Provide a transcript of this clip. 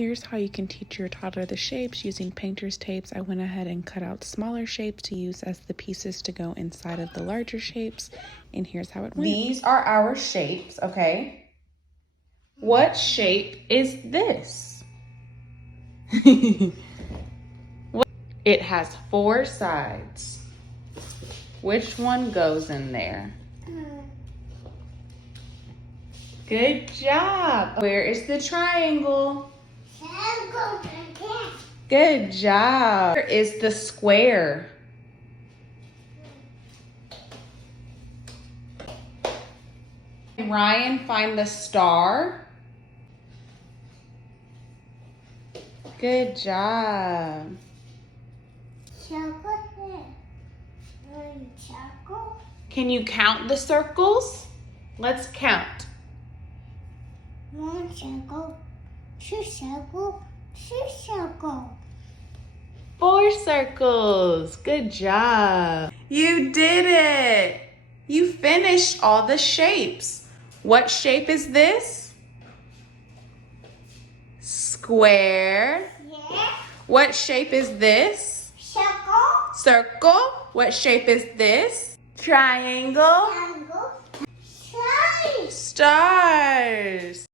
Here's how you can teach your toddler the shapes using painter's tapes. I went ahead and cut out smaller shapes to use as the pieces to go inside of the larger shapes. And here's how it went. These are our shapes, okay? What shape is this? It has 4 sides. Which one goes in there? Good job. Where is the triangle? Good job. Where is the square? Ryan, find the star. Good job. Can you count the circles? Let's count. 1 circle, 2 circle, 3 circle. 4 circles. Good job. You did it. You finished all the shapes. What shape is this? Square. Yeah. What shape is this? Circle. Circle. What shape is this? Triangle. Triangle. Stars.